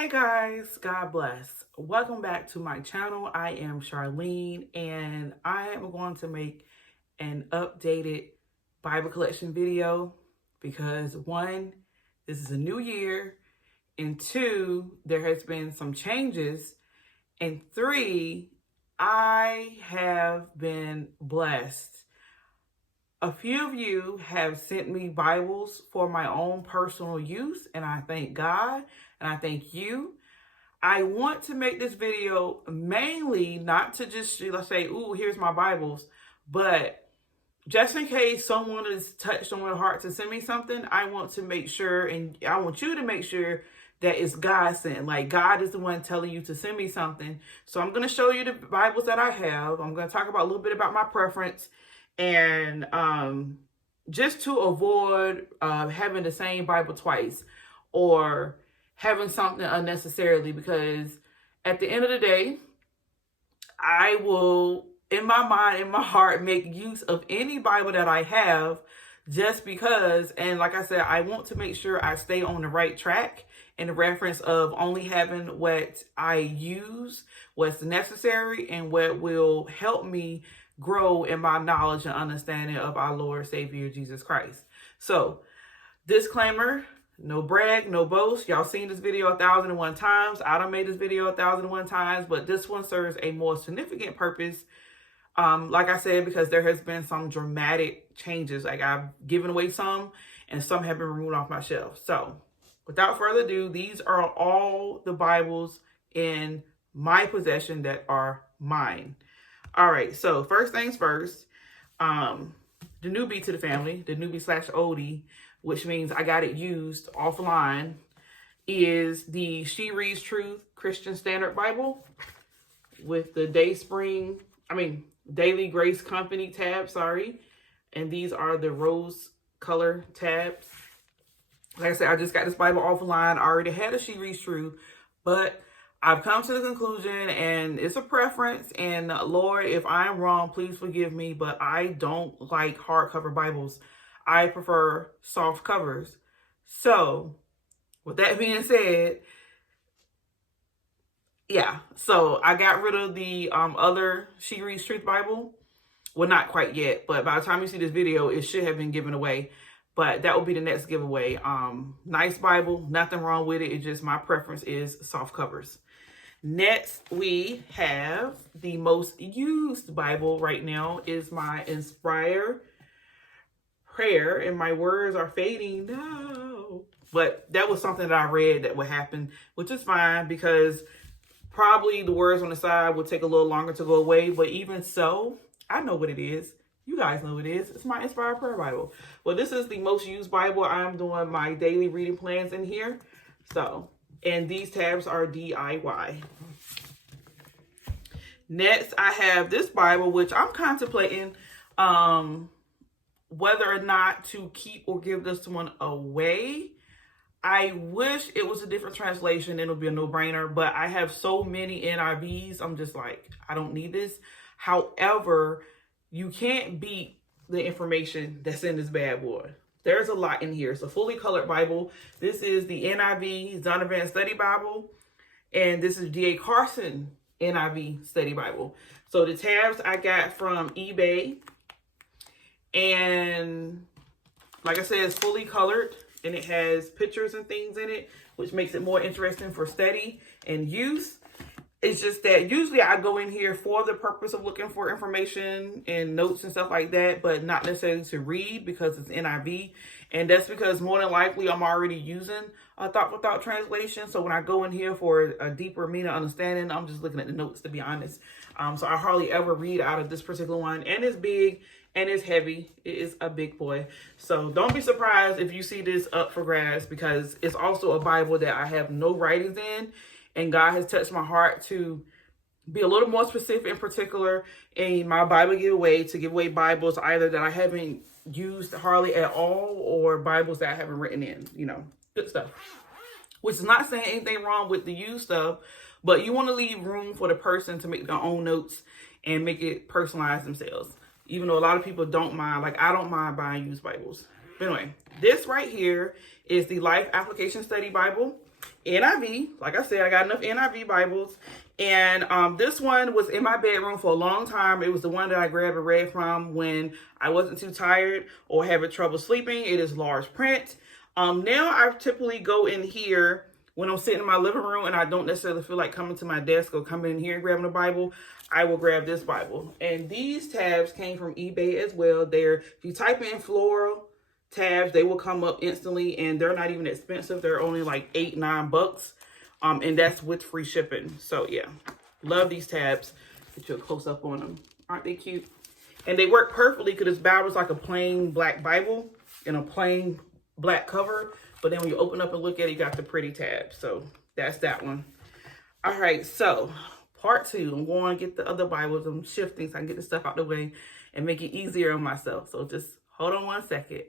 Hey guys, God bless. Welcome back to my channel. I am Charlene and I am going to make an updated Bible collection video because one, this is a new year, and two, there has been some changes, and three, I have been blessed. A few of you have sent me Bibles for my own personal use, and I thank God and I thank you. I want to make this video mainly not to just, let's say, ooh, here's my Bibles, but just in case someone is touched on their heart to send me something, I want to make sure, and I want you to make sure that it's God sent. Like, God is the one telling you to send me something. So I'm going to show you the Bibles that I have. I'm going to talk about a little bit about my preference. And just to avoid having the same Bible twice or having something unnecessarily, because at the end of the day, I will, in my mind, in my heart, make use of any Bible that I have just because. And like I said, I want to make sure I stay on the right track in the reference of only having what I use, what's necessary, and what will help me grow in my knowledge and understanding of our Lord Savior Jesus Christ. So, disclaimer, no brag, no boast. Y'all seen this video 1,001 times. I done made this video 1,001 times, but this one serves a more significant purpose. Like I said, because there has been some dramatic changes. Like, I've given away some and some have been removed off my shelf. So, without further ado, these are all the Bibles in my possession that are mine. All right, so first things first, the newbie to the family, the newbie / oldie, which means I got it used offline, is the She Reads Truth Christian Standard Bible with the Daily Grace Company tab, and these are the rose color tabs. Like I said, I just got this Bible offline. I already had a She Reads Truth, but I've come to the conclusion, and it's a preference, and Lord, if I'm wrong, please forgive me, but I don't like hardcover Bibles. I prefer soft covers. So, with that being said, yeah, so I got rid of the other She Reads Truth Bible. Well, not quite yet, but by the time you see this video, it should have been given away. But that will be the next giveaway. Nice Bible, nothing wrong with it. It's just my preference is soft covers. Next, we have the most used Bible right now is my Inspire Prayer, and my words are fading now. But that was something that I read that would happen, which is fine because probably the words on the side will take a little longer to go away. But even so, I know what it is. You guys know what it is. It's my Inspire Prayer Bible. Well, this is the most used Bible. I'm doing my daily reading plans in here. So, and these tabs are DIY. Next, I have this Bible, which I'm contemplating whether or not to keep or give this one away. I wish it was a different translation. It'll be a no-brainer, but I have so many NIVs. I'm just like, I don't need this. However, you can't beat the information that's in this bad boy. There's a lot in here. It's a fully colored Bible. This is the NIV Zondervan Study Bible. And this is D.A. Carson NIV Study Bible. So the tabs I got from eBay. And like I said, it's fully colored. And it has pictures and things in it, which makes it more interesting for study and use. It's just that usually I go in here for the purpose of looking for information and notes and stuff like that, but not necessarily to read because it's NIV. And that's because more than likely I'm already using a thought for thought translation. So when I go in here for a deeper meaning understanding, I'm just looking at the notes, to be honest. So I hardly ever read out of this particular one. And it's big and it's heavy. It is a big boy. So don't be surprised if you see this up for grabs, because it's also a Bible that I have no writings in. And God has touched my heart to be a little more specific in particular in my Bible giveaway, to give away Bibles either that I haven't used hardly at all or Bibles that I haven't written in, good stuff. Which is not saying anything wrong with the used stuff, but you want to leave room for the person to make their own notes and make it personalized themselves. Even though a lot of people don't mind, like I don't mind buying used Bibles. But anyway, this right here is the Life Application Study Bible. NIV. Like I said, I got enough NIV Bibles. And this one was in my bedroom for a long time. It was the one that I grabbed and read from when I wasn't too tired or having trouble sleeping. It is large print. Now I typically go in here when I'm sitting in my living room and I don't necessarily feel like coming to my desk or coming in here and grabbing a Bible. I will grab this Bible. And these tabs came from eBay as well. If you type in floral tabs, they will come up instantly, and they're not even expensive. They're only like $8-9, and that's with free shipping. So yeah, love these tabs. Get you a close up on them. Aren't they cute? And they work perfectly because this Bible is like a plain black Bible and a plain black cover, but then when you open up and look at it, you got the pretty tabs. So that's that one. All right, so part 2, I'm going to get the other Bibles. I'm shifting so I can get the stuff out the way and make it easier on myself. So just hold on one second.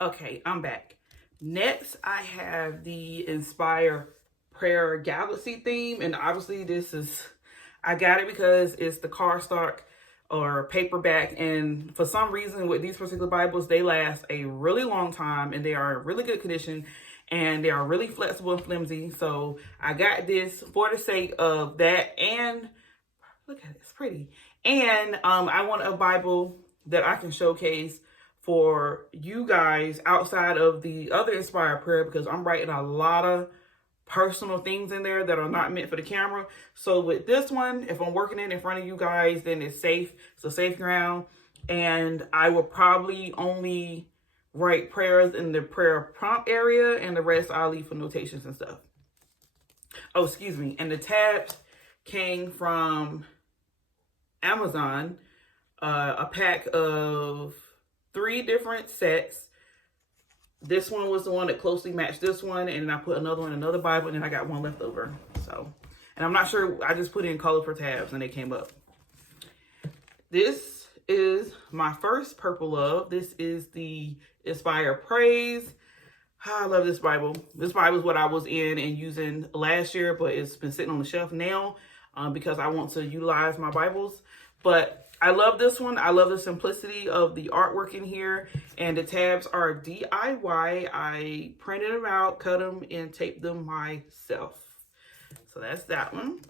Okay, I'm back. Next, I have the Inspire Prayer Galaxy theme. And obviously I got it because it's the cardstock or paperback. And for some reason with these particular Bibles, they last a really long time and they are in really good condition and they are really flexible and flimsy. So I got this for the sake of that. And look at it, it's pretty. And I want a Bible that I can showcase for you guys outside of the other Inspired Prayer, because I'm writing a lot of personal things in there that are not meant for the camera. So with this one, if I'm working it in front of you guys, then it's safe. It's a safe ground. And I will probably only write prayers in the prayer prompt area, and the rest I'll leave for notations and stuff. Oh, excuse me. And the tabs came from Amazon, a pack of 3 different sets. This one was the one that closely matched this one, and then I put another one in another Bible, and then I got one left over. So, and I'm not sure, I just put in color for tabs and they came up. This is my first purple love. This is the Inspire Praise. I love this Bible. This Bible is what I was in and using last year, but it's been sitting on the shelf now because I want to utilize my Bibles. But I love this one. I love the simplicity of the artwork in here. And the tabs are DIY. I printed them out, cut them, and taped them myself. So that's that one.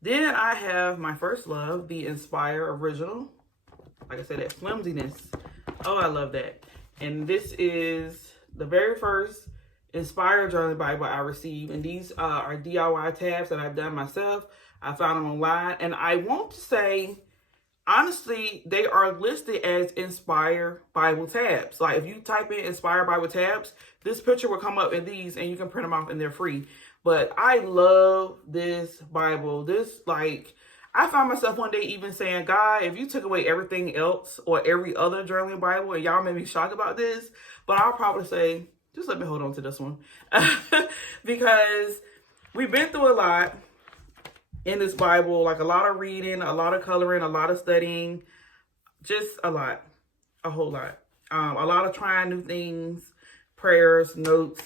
Then I have my first love, the Inspire Original. Like I said, that flimsiness. Oh, I love that. And this is the very first Inspire Journaling Bible I received. And these are DIY tabs that I've done myself. I found them online, and I want to say, honestly, they are listed as Inspire Bible tabs. Like if you type in Inspire Bible tabs, this picture will come up in these, and you can print them off, and they're free. But I love this Bible. I found myself one day even saying, God, if you took away everything else or every other journaling Bible, and y'all made me shocked about this, but I'll probably say, just let me hold on to this one. Because we've been through a lot in this Bible, like a lot of reading, a lot of coloring, a lot of studying, just a lot, a whole lot. A lot of trying new things, prayers, notes.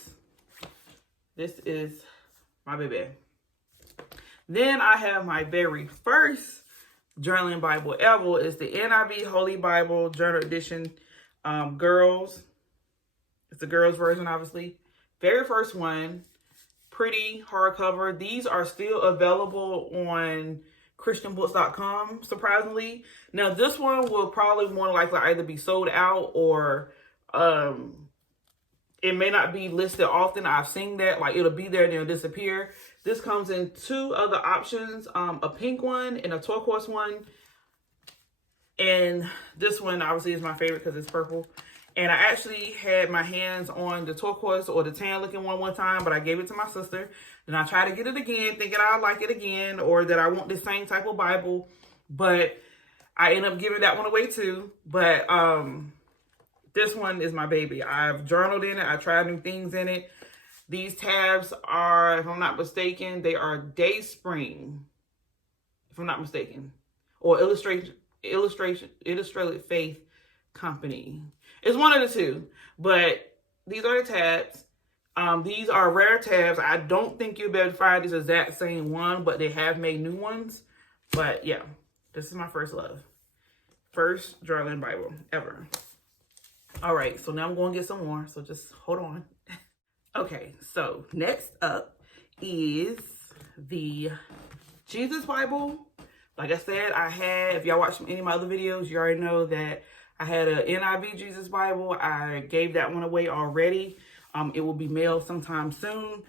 This is my baby. Then I have my very first journaling Bible ever. It's the NIV Holy Bible Journal Edition, girls. It's the girls version, obviously. Very first one. Pretty hardcover. These are still available on christianbooks.com, surprisingly. Now, this one will probably more likely either be sold out or it may not be listed often. I've seen that. Like, it'll be there and it'll disappear. This comes in 2 other options, a pink one and a turquoise one. And this one, obviously, is my favorite because it's purple. And I actually had my hands on the turquoise or the tan looking one time, but I gave it to my sister. Then I tried to get it again, thinking I'd like it again, or that I want the same type of Bible. But I ended up giving that one away too. But this one is my baby. I've journaled in it. I tried new things in it. These tabs are, if I'm not mistaken, they are Dayspring, if I'm not mistaken, or Illustrated Faith Company. It's one of the 2, but these are the tabs. These are rare tabs. I don't think you'll be able to find this exact same one, but they have made new ones. But yeah, this is my first love. First journaling Bible ever. All right, so now I'm going to get some more, so just hold on. Okay, so next up is the Jesus Bible. Like I said, if y'all watched any of my other videos, you already know that I had a NIV Jesus Bible. I gave that one away already. It will be mailed sometime soon.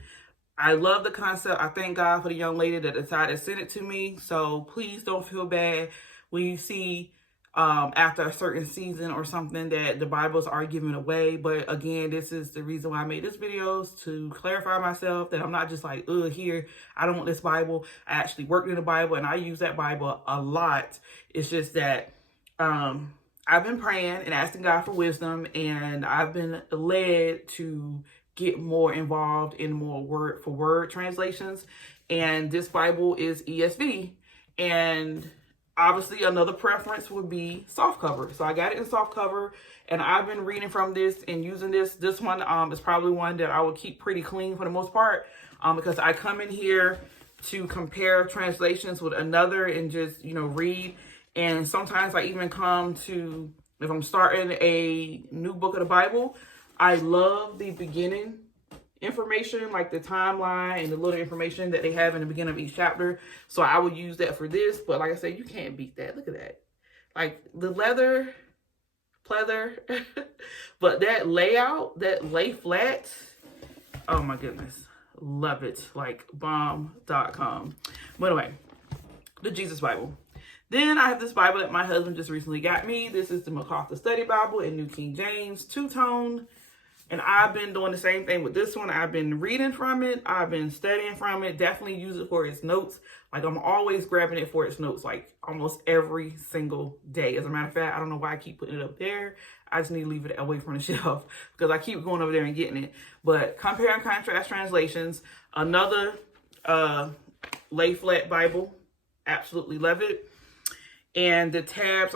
I love the concept. I thank God for the young lady that decided to send it to me. So please don't feel bad when you see after a certain season or something that the Bibles are given away. But again, this is the reason why I made this video, to clarify myself that I'm not just like, here, I don't want this Bible. I actually worked in the Bible and I use that Bible a lot. It's just that I've been praying and asking God for wisdom, and I've been led to get more involved in more word for word translations. And this Bible is ESV. And obviously another preference would be soft cover. So I got it in soft cover, and I've been reading from this and using this. This one is probably one that I will keep pretty clean for the most part, because I come in here to compare translations with another and just, read. And sometimes I even come to, if I'm starting a new book of the Bible, I love the beginning information, like the timeline and the little information that they have in the beginning of each chapter. So I would use that for this. But like I said, you can't beat that. Look at that. Like the leather, pleather. But that layout, that lay flat, oh my goodness. Love it. Like bomb.com. But anyway, the Jesus Bible. Then I have this Bible that my husband just recently got me. This is the Macarthur Study Bible in New King James, two-tone. And I've been doing the same thing with this one. I've been reading from it. I've been studying from it. Definitely use it for its notes. Like, I'm always grabbing it for its notes, like almost every single day. As a matter of fact, I don't know why I keep putting it up there. I just need to leave it away from the shelf because I keep going over there and getting it. But compare and contrast translations. Another lay flat Bible. Absolutely love it. And the tabs,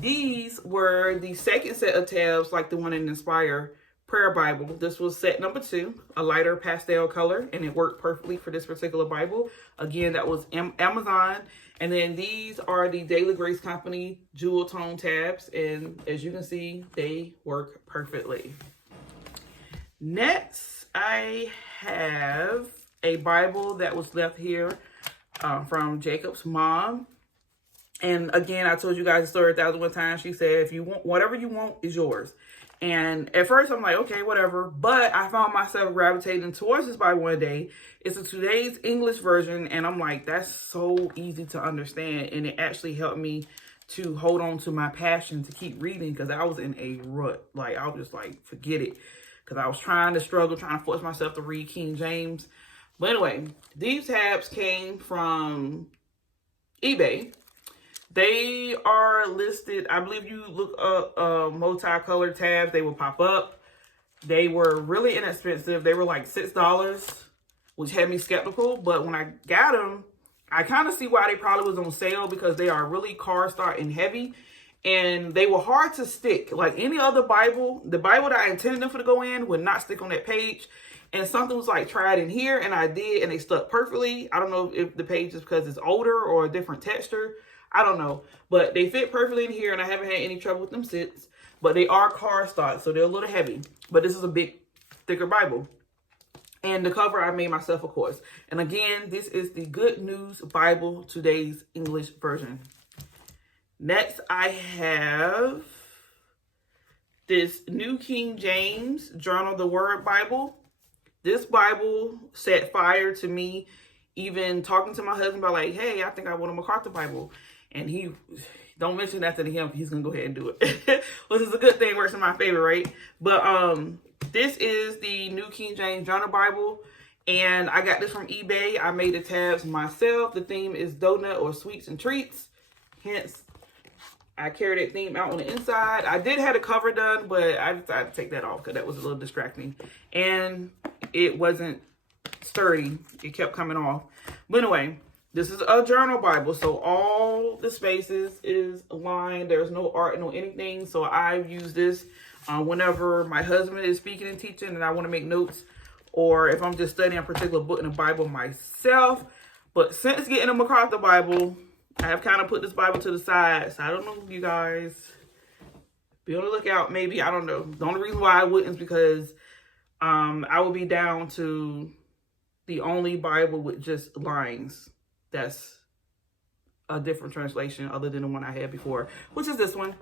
these were the second set of tabs, like the one in Inspire Prayer Bible. This was set number 2, a lighter pastel color, and it worked perfectly for this particular Bible. Again, that was Amazon. And then these are the Daily Grace Company jewel tone tabs, and as you can see, they work perfectly. Next, I have a Bible that was left here from Jacob's mom. And again, I told you guys the story 1,001 times. She said, if you want, whatever you want is yours. And at first I'm like, okay, whatever. But I found myself gravitating towards this Bible one day. It's a today's English version. And I'm like, that's so easy to understand. And it actually helped me to hold on to my passion to keep reading, because I was in a rut. Like, I was just like, forget it. Because I was trying to force myself to read King James. But anyway, these tabs came from eBay. They are listed, I believe you look up multicolored tabs, they will pop up. They were really inexpensive. They were like $6, which had me skeptical. But when I got them, I kind of see why they probably was on sale, because they are really cardstock and heavy. And they were hard to stick. Like any other Bible, the Bible that I intended them for to go in would not stick on that page. And something was like tried in here, and I did, and they stuck perfectly. I don't know if the page is because it's older or a different texture. I don't know, but they fit perfectly in here, and I haven't had any trouble with them since. But they are cardstock, so they're a little heavy. But this is a big, thicker Bible. And the cover I made myself, of course. And again, this is the Good News Bible, today's English version. Next, I have this New King James Journal the Word Bible. This Bible set fire to me. Even talking to my husband about, like, hey, I think I want a Macarthur Bible. And he, don't mention that to him, he's going to go ahead and do it. Which is a good thing, works in my favor, right? But this is the New King James Journal Bible. And I got this from eBay. I made the tabs myself. The theme is donut or sweets and treats. Hence, I carry that theme out on the inside. I did have the cover done, but I decided to take that off because that was a little distracting. And it wasn't sturdy. It kept coming off. But anyway, this is a journal Bible, so all the spaces is aligned. There's no art, no anything. So I use this whenever my husband is speaking and teaching and I want to make notes, or if I'm just studying a particular book in the Bible myself. But since getting a Macarthur Bible, I have kind of put this Bible to the side. So I don't know, you guys. Be on the lookout, maybe. I don't know. The only reason why I wouldn't is because I will be down to the only Bible with just lines. That's a different translation other than the one I had before, which is this one.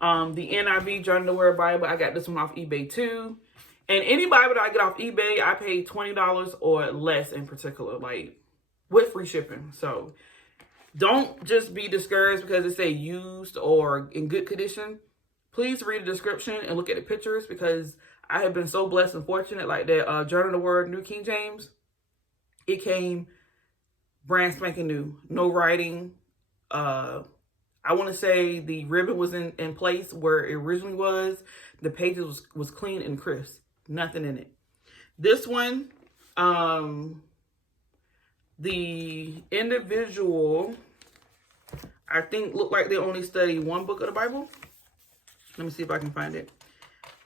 The NIV Journal to Word Bible. I got this one off eBay too. And any Bible that I get off eBay, I pay $20 or less in particular, like with free shipping. So don't just be discouraged because it say used or in good condition. Please read the description and look at the pictures, because I have been so blessed and fortunate. Like that Journal of the Word, New King James, it came brand spanking new, no writing. I want to say the ribbon was in place where it originally was. The pages was clean and crisp, nothing in it. This one, the individual, I think, looked like they only studied one book of the Bible. Let me see if I can find it.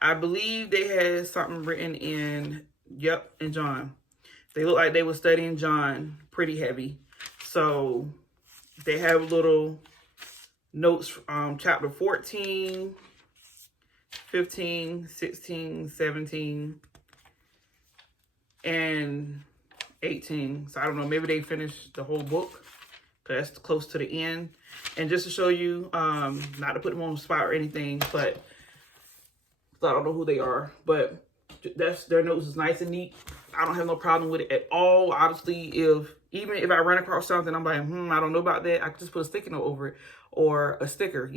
I believe they had something written in John. They look like they were studying John pretty heavy. So they have little notes, chapter 14, 15, 16, 17, and 18. So I don't know, maybe they finished the whole book, because that's close to the end. And just to show you, not to put them on the spot or anything, but I don't know who they are, but that's their notes is nice and neat. I don't have no problem with it at all. Obviously, even if I run across something, I'm like, I don't know about that, I could just put a sticky note over it or a sticker,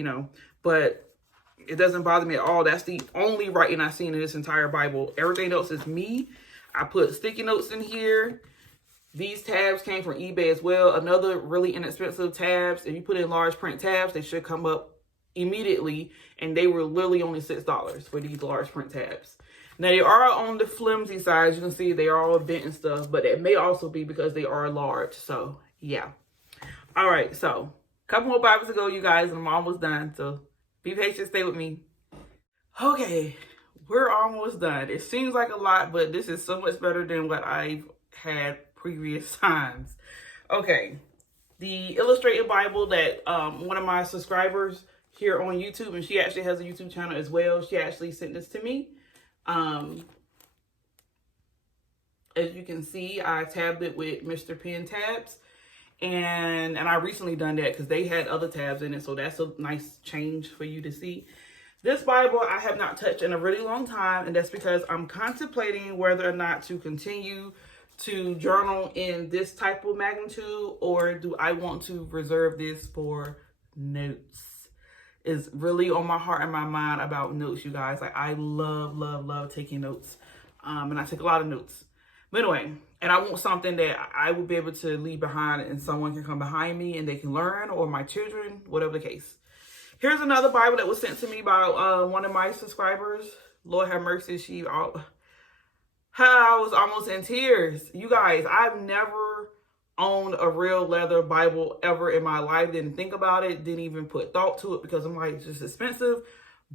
but it doesn't bother me at all. That's the only writing I've seen in this entire Bible. Everything else is me. I put sticky notes in here. These tabs came from eBay as well. Another really inexpensive tabs. If you put in large print tabs, they should come up immediately. And they were literally only $6 for these large print tabs. Now, they are on the flimsy side. As you can see, they are all bent and stuff. But it may also be because they are large. So, yeah. All right. So, a couple more Bibles to go, you guys. And I'm almost done. So, be patient. Stay with me. Okay. We're almost done. It seems like a lot, but this is so much better than what I've had previous times. Okay, the illustrated Bible that one of my subscribers here on YouTube, and she actually has a YouTube channel as well, she actually sent this to me. As you can see, I tabbed it with Mr. Pen tabs, and I recently done that because they had other tabs in it, so that's a nice change for you to see. This Bible I have not touched in a really long time, and that's because I'm contemplating whether or not to continue to journal in this type of magnitude, or do I want to reserve this for notes. It's really on my heart and my mind about notes, you guys. Like, I love taking notes, and I take a lot of notes. But anyway, and I want something that I will be able to leave behind and someone can come behind me and they can learn, or my children, whatever the case. Here's another Bible that was sent to me by one of my subscribers. Lord have mercy, I was almost in tears. You guys, I've never owned a real leather Bible ever in my life. Didn't think about it. Didn't even put thought to it because I'm like, it's just expensive.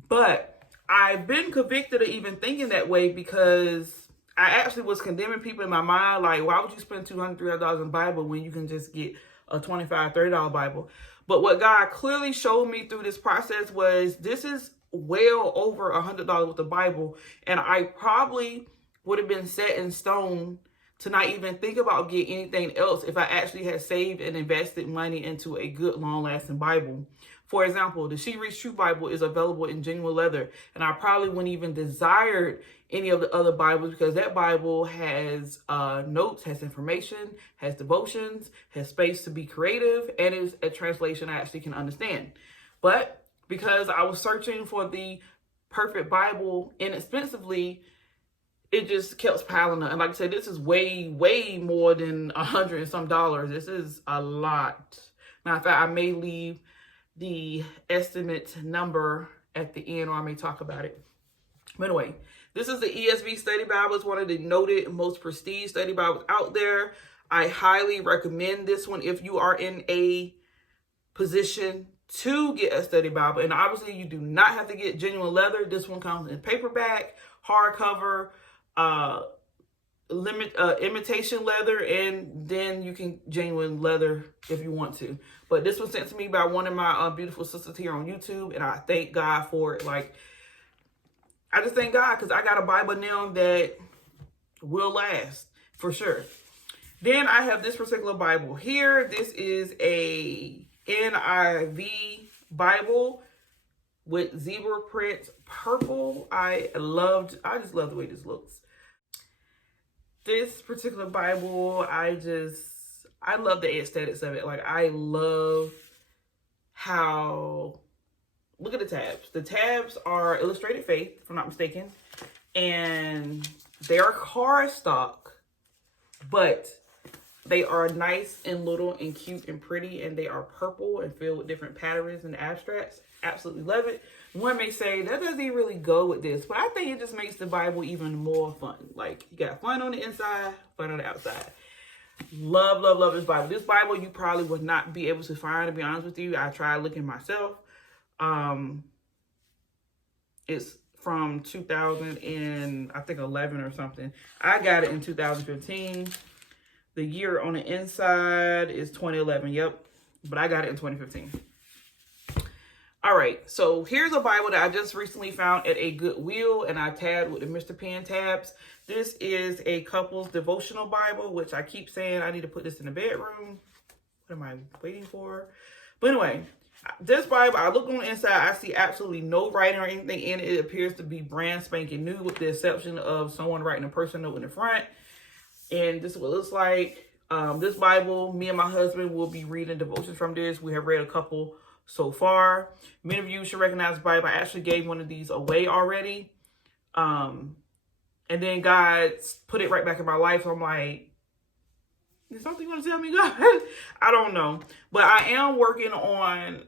But I've been convicted of even thinking that way, because I actually was condemning people in my mind. Like, why would you spend $200, $300 on a Bible when you can just get a $25, $30 Bible? But what God clearly showed me through this process was this is well over $100 with the Bible. And I probably would have been set in stone to not even think about getting anything else if I actually had saved and invested money into a good, long-lasting Bible. For example, the She Reads True Bible is available in genuine leather, and I probably wouldn't even desired any of the other Bibles, because that Bible has notes, has information, has devotions, has space to be creative, and is a translation I actually can understand. But because I was searching for the perfect Bible inexpensively, it just kept piling up. And like I said, this is way more than $100 and some. This is a lot. Matter of fact, I may leave the estimate number at the end, or I may talk about it. But anyway, this is the ESV Study Bible. It's one of the noted most prestige study Bibles out there. I highly recommend this one if you are in a position to get a study Bible. And obviously, you do not have to get genuine leather. This one comes in paperback, hardcover, imitation leather, and then you can genuine leather if you want to. But this was sent to me by one of my beautiful sisters here on YouTube, and I thank God for it. Like, I just thank God, because I got a Bible now that will last for sure. Then I have this particular Bible here. This is a NIV Bible with zebra print purple. I just love the way this looks. This particular Bible, I love the aesthetics of it. Like, I love how, look at the tabs. The tabs are illustrated faith, if I'm not mistaken. And they are cardstock, but they are nice and little and cute and pretty, and they are purple and filled with different patterns and abstracts. Absolutely love it. One may say that doesn't even really go with this, but I think it just makes the Bible even more fun. Like, you got fun on the inside, fun on the outside. Love, love, love this Bible. This Bible you probably would not be able to find, to be honest with you. I tried looking myself. It's from 2011 or something. I got it in 2015. The year on the inside is 2011. Yep. But I got it in 2015. All right. So here's a Bible that I just recently found at a Goodwill, and I tabbed with the Mr. Pen tabs. This is a couple's devotional Bible, which I keep saying I need to put this in the bedroom. What am I waiting for? But anyway, this Bible, I look on the inside, I see absolutely no writing or anything in it. It appears to be brand spanking new, with the exception of someone writing a personal note in the front. And this is what it looks like. This Bible, me and my husband will be reading devotions from this. We have read a couple so far. Many of you should recognize the Bible. I actually gave one of these away already. And then God put it right back in my life. So I'm like, is something you want to tell me, God? I don't know. But I am working on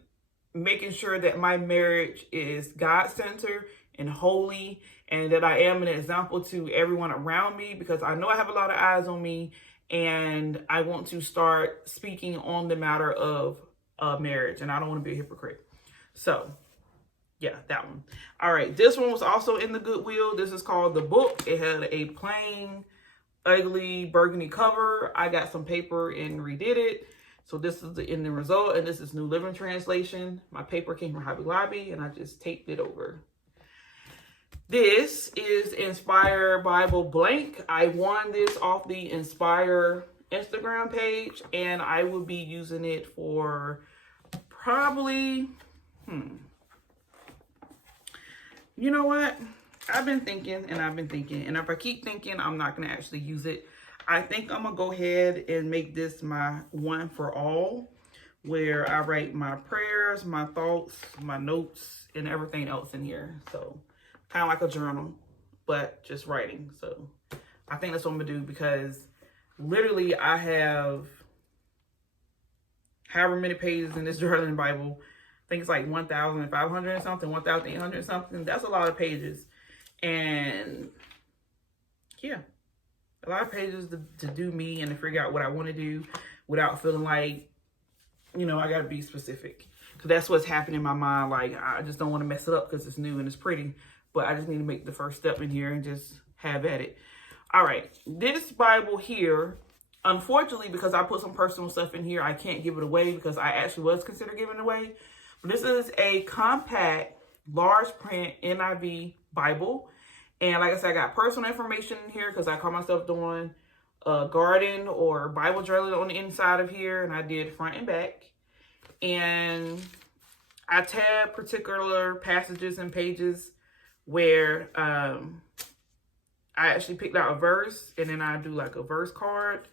making sure that my marriage is God-centered and holy, and that I am an example to everyone around me, because I know I have a lot of eyes on me, and I want to start speaking on the matter of marriage, and I don't want to be a hypocrite. So yeah, that one. All right, this one was also in the Goodwill. This is called The Book. It had a plain, ugly burgundy cover. I got some paper and redid it. So this is the ending result, and this is New Living Translation. My paper came from Hobby Lobby, and I just taped it over. This is Inspire Bible Blank. I won this off the Inspire Instagram page, and I will be using it for probably, you know what? I've been thinking, and if I keep thinking, I'm not going to actually use it. I think I'm going to go ahead and make this my one for all, where I write my prayers, my thoughts, my notes, and everything else in here. So kind of like a journal, but just writing. So I think that's what I'm going to do, because literally I have however many pages in this journaling Bible. I think it's like 1,500 and something, 1,800 and something. That's a lot of pages. And yeah, a lot of pages to do me and to figure out what I want to do without feeling like, you know, I got to be specific. Because that's what's happening in my mind. Like, I just don't want to mess it up because it's new and it's pretty. But I just need to make the first step in here and just have at it. All right. This Bible here, unfortunately, because I put some personal stuff in here, I can't give it away, because I actually was considering giving it away. But this is a compact, large print NIV Bible. And like I said, I got personal information in here because I call myself doing garden or Bible journaling on the inside of here. And I did front and back. And I tab particular passages and pages where I actually picked out a verse, and then I do like a verse card,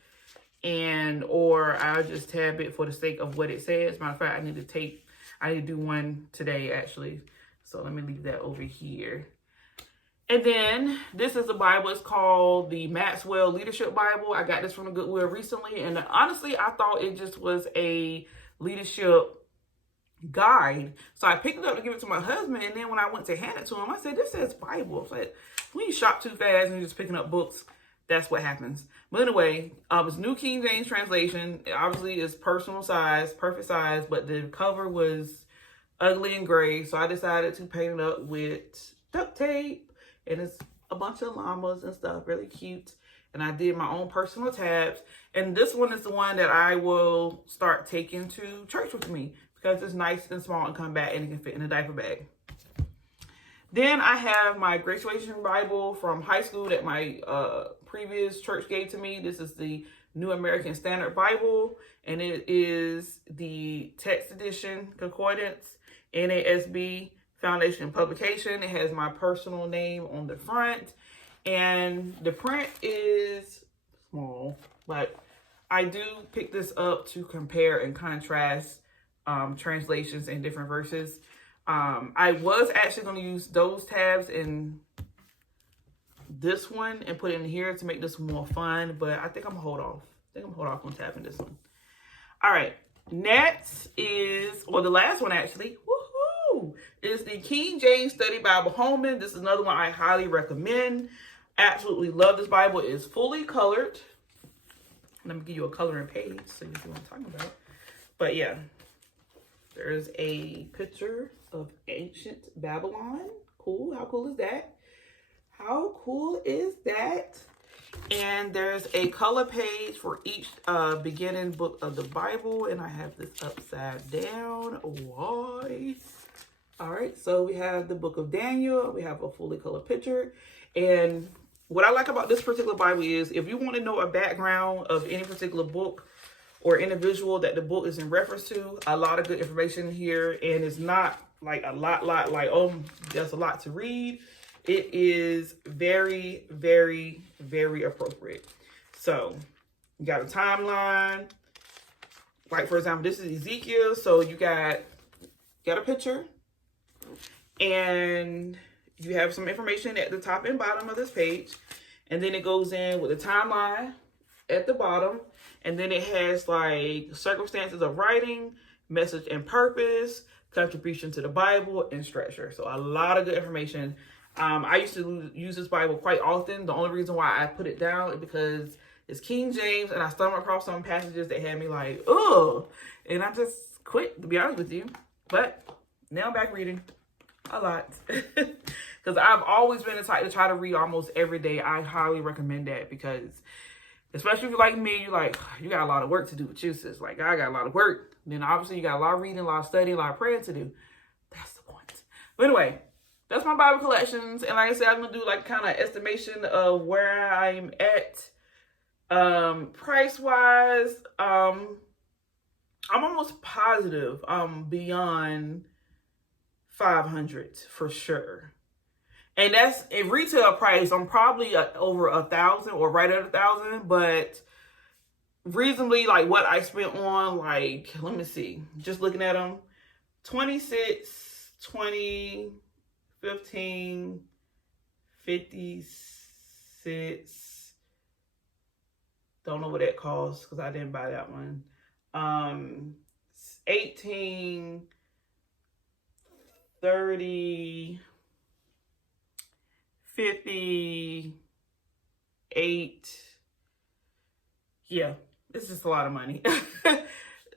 or I just tab it for the sake of what it says. Matter of fact, I need to do one today actually. So let me leave that over here. And then this is a Bible. It's called the Maxwell Leadership Bible. I got this from the Goodwill recently, and honestly, I thought it just was a leadership guide. So I picked it up to give it to my husband, and then when I went to hand it to him, I said, "This says Bible." I said, when you shop too fast and you're just picking up books, that's what happens. But anyway, it's New King James translation. It obviously is personal size, perfect size, but the cover was ugly and gray, so I decided to paint it up with duct tape. And it's a bunch of llamas and stuff, really cute. And I did my own personal tabs. And this one is the one that I will start taking to church with me, because it's nice and small and compact, and it can fit in a diaper bag. Then I have my graduation Bible from high school that my previous church gave to me. This is the New American Standard Bible, and it is the text edition concordance, NASB Foundation publication. It has my personal name on the front, and the print is small, but I do pick this up to compare and contrast translations and different verses. I was actually going to use those tabs in this one and put it in here to make this more fun, but I think I'm gonna hold off. On tapping this one. All right, next is, or the last one actually, woohoo, is the King James Study Bible Holman. This is another one I highly recommend. Absolutely love this Bible. It is fully colored. Let me give you a coloring page so you see what I'm talking about. But yeah, there's a picture of ancient Babylon. Cool. How cool is that? How cool is that? And there's a color page for each beginning book of the Bible. And I have this upside down. Why? All right. So we have the book of Daniel. We have a fully colored picture. And what I like about this particular Bible is if you want to know a background of any particular book or individual that the book is in reference to, a lot of good information here. And it's not like a lot like, oh, there's a lot to read. It is very, very, very appropriate. So you got a timeline. Like, for example, this is Ezekiel. So you got a picture. And you have some information at the top and bottom of this page. And then it goes in with a timeline at the bottom. And then it has like circumstances of writing, message and purpose, contribution to the Bible, and structure. So a lot of good information. I used to use this Bible quite often. The only reason why I put it down is because it's King James, and I stumbled across some passages that had me like, ugh, and I just quit, to be honest with you. But now I'm back reading a lot because I've always been the type to try to read almost every day. I highly recommend that because, especially if you're like me, you got a lot of work to do with you, sis. Like, I got a lot of work. Then obviously you got a lot of reading, a lot of studying, a lot of praying to do. That's the point. But anyway, that's my Bible collections. And like I said, I'm going to do like kind of estimation of where I'm at. Price-wise, I'm almost positive beyond 500 for sure. And that's in retail price. I'm probably over 1,000 or right at 1,000, but reasonably like what I spent on, like, let me see, just looking at them, 26, 20, 15, 56, don't know what that costs because I didn't buy that one, 18, 30, 58, yeah, it's just a lot of money.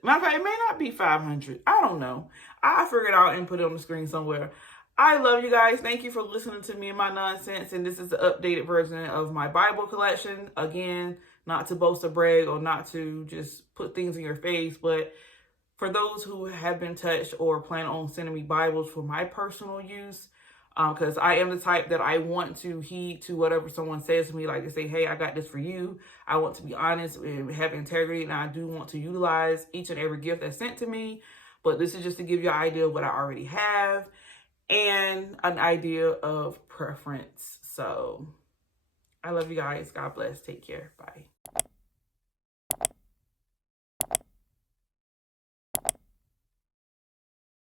Matter of fact, it may not be 500. I don't know. I'll figure it out and put it on the screen somewhere. I love you guys. Thank you for listening to me and my nonsense. And this is the updated version of my Bible collection. Again, not to boast or brag or not to just put things in your face, but for those who have been touched or plan on sending me Bibles for my personal use, because I am the type that I want to heed to whatever someone says to me. Like, they say, hey, I got this for you. I want to be honest and have integrity, and I do want to utilize each and every gift that's sent to me. But this is just to give you an idea of what I already have and an idea of preference. So I love you guys. God bless. Take care. Bye.